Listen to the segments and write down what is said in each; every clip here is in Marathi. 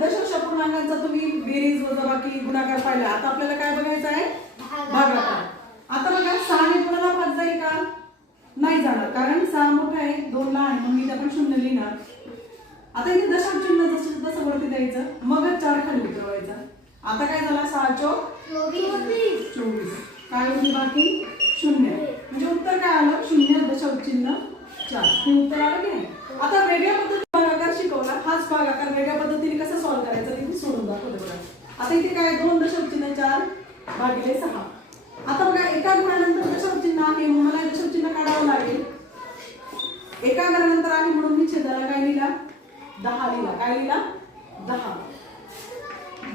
दशांश अपूर्णांकांचा तुम्ही बेरीज वजाबाकी गुणाकार पाहिला. आता आपल्याला काय बघायचं आहे? भागाकार. आता बघा 6 ने 2 ला भाग जाईल का? नाही जाणार, कारण 6 मोठा आहे 2 लहान आहे, म्हणून मी आपण 0 लिहिणार. आता इथे दशांश चिन्ह जसं तसं वरती द्यायचं, मगच 4 खाली उतरवायचा. आता काय झाला? 6 चौक 24. काय होईल बाकी? 0. म्हणजे उत्तर काय आलं? 0 दशांश चिन्ह 4. हे उत्तर आलं की नाही? आता वेगळ्या पद्धतीने भागाकार शिकवला. हाच भागाकार वेगळ्या पद्धतीने कसं सॉल्व्ह करायचा ते मी सोडून दाखवते बघा. आता इथे काय? 2 दशांश चिन्ह 4 भागिले 6. आता बघा एका गुणानंतर दशांश चिन्ह आहे, मग मला दशांश चिन्ह काढावं लागेल. एका घरानंतर आहे म्हणून मी छेदाला काय लिहिला? 10 लिहिला. काय लिहिला? 10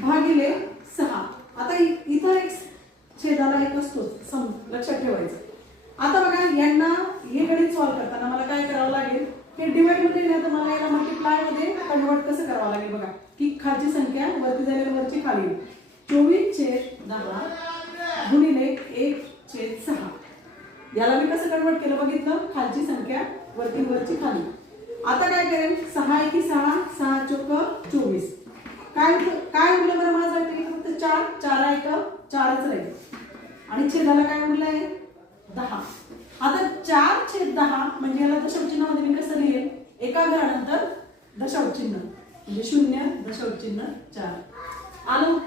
भागिले 6. आता इथं एक छेदाला एक असतोच, लक्षात ठेवायचं. आता बघा यांना हे गणित सॉल्व्ह करताना मला काय करावं लागेल? हे डिवाइड मध्ये नाही तर मला याला मल्टिप्लाय मध्ये कन्वर्ट कसं करावं लागेल बघा. की खालची संख्या वरती झालेली वरची खाली. 24/10 गुणिले 1/6. याला मी कसं कन्वर्ट केलं बघितलं? खालची संख्या वरती वरची खाली. आता काय करेल? 6 एकी 6, 6 चौक 24. काय काय उरलं बरं माझं? इथे फक्त 4, 4 एक 4च राहील. आणि छेदाला काय उरलंय? 10. आता 4/10 म्हणजे याला दशांश चिन्हामध्ये मी कसं लिहिल? एका घरानंतर दशांश चिन्ह म्हणजे 0 दशांश चिन्ह 4. आलं?